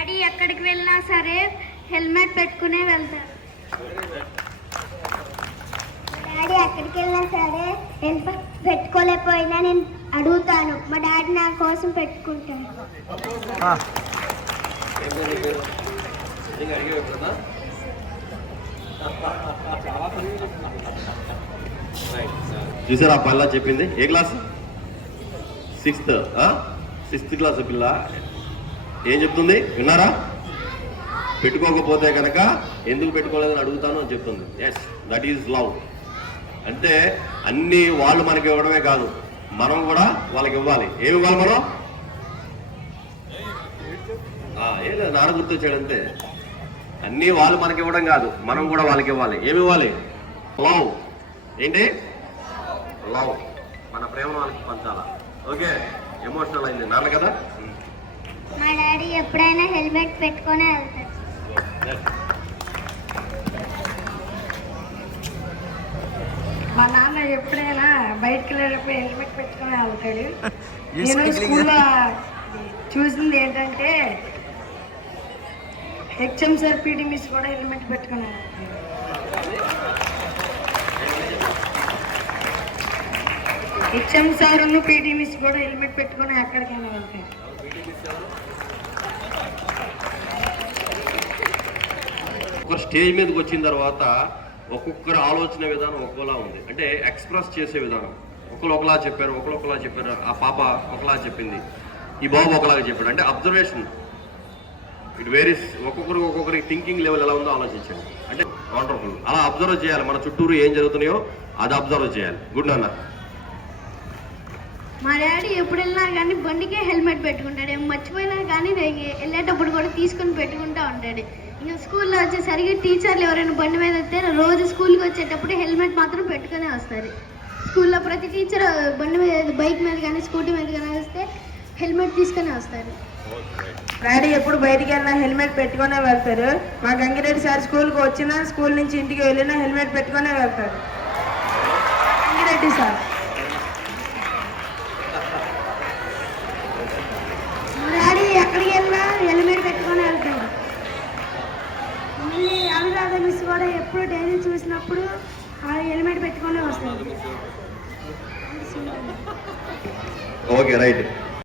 Daddy ఎక్కడికి వెళ్ళినా సరే హెల్మెట్ పెట్టుకునే వెళ్తారు. డాడీ ఎక్కడికి వెళ్ళినా సరే హెల్మెట్ పెట్టుకోలేకపోయినా నేను అడుగుతాను, మా డాడీ నా కోసం పెట్టుకుంటాను. చూసారా పల్లా చెప్పింది? ఏ క్లాస్? సిక్స్త్ క్లాస్ పిల్ల ఏం చెప్తుంది విన్నారా? పెట్టుకోకపోతే కనుక ఎందుకు పెట్టుకోలేదని అడుగుతాను అని చెప్తుంది. Yes, that is love. అంటే అన్ని వాళ్ళు మనకి ఇవ్వడమే కాదు, మనం కూడా వాళ్ళకి ఇవ్వాలి. ఏమి ఇవ్వాలి మనం? ఏం లేదు, నాన్న గుర్తొచ్చాడు అంతే. అన్ని వాళ్ళు మనకి ఇవ్వడం కాదు, మనం కూడా వాళ్ళకి ఇవ్వాలి. ఏమి ఇవ్వాలి? లవ్. ఏంటి? లవ్. మన ప్రేమ వాళ్ళకి పంచాలా. ఓకే, ఎమోషనల్ అయింది నాన్న కదా. మా డాడీ ఎప్పుడైనా హెల్మెట్ పెట్టుకునే వెళ్తారు. మా నాన్న ఎప్పుడైనా బయటకు వెళ్ళేటప్పుడు హెల్మెట్ పెట్టుకుని వెళ్తాడు. నేను స్కూల్లో చూసింది ఏంటంటే హెచ్ఎం సార్, పీటీ మిస్ కూడా హెల్మెట్ పెట్టుకుని వెళ్తారు. హెచ్ఎం సార్ పీటీ మిస్ కూడా హెల్మెట్ పెట్టుకుని ఎక్కడికైనా వెళ్తారు. ఒక స్టేజ్ మీదకి వచ్చిన తర్వాత ఒక్కొక్కరు ఆలోచన విధానం ఒక్కోలా ఉంది. అంటే ఎక్స్ప్రెస్ చేసే విధానం ఒకరు ఒకలా చెప్పారు, ఒకరు ఒకలా చెప్పారు. ఆ పాప ఒకలా చెప్పింది, ఈ బాబు ఒకలాగా చెప్పాడు. అంటే అబ్జర్వేషన్ ఇట్ వేరీస్. ఒక్కొక్కరికి థింకింగ్ లెవెల్ ఎలా ఉందో ఆలోచించండి. అంటే వండర్ఫుల్. అలా అబ్జర్వ్ చేయాలి, మన చుట్టూరు ఏం జరుగుతున్నాయో అది అబ్జర్వ్ చేయాలి. గుడ్ నాన్న. మా డాడీ ఎప్పుడు వెళ్ళినా కానీ బండికే హెల్మెట్ పెట్టుకుంటాడు. ఏం మర్చిపోయినా కానీ వెళ్ళేటప్పుడు కూడా తీసుకొని పెట్టుకుంటూ ఉంటాడు. ఇంకా స్కూల్లో వచ్చేసరికి టీచర్లు ఎవరైనా బండి మీద వస్తే రోజు స్కూల్కి వచ్చేటప్పుడు హెల్మెట్ మాత్రం పెట్టుకునే వస్తారు. స్కూల్లో ప్రతి టీచర్ బండి మీద, బైక్ మీద కానీ స్కూటీ మీద కానీ వస్తే హెల్మెట్ తీసుకునే వస్తారు. డాడీ ఎప్పుడు బయటికి వెళ్ళినా హెల్మెట్ పెట్టుకునే వెళ్తారు. మా గంగిరెడ్డి సార్ స్కూల్కి వచ్చినా, స్కూల్ నుంచి ఇంటికి వెళ్ళినా హెల్మెట్ పెట్టుకునే వెళ్తారు. గంగిరెడ్డి సార్. మా డాడీ ఎక్కడికి వెళ్ళినా హెల్మెట్ పెట్టుకుని వెళ్తాడు. మళ్ళీ అనురాధ మిస్ కూడా ఎప్పుడు డైలీ చూసినప్పుడు హెల్మెట్ పెట్టుకునే వస్తారు. Okay, right.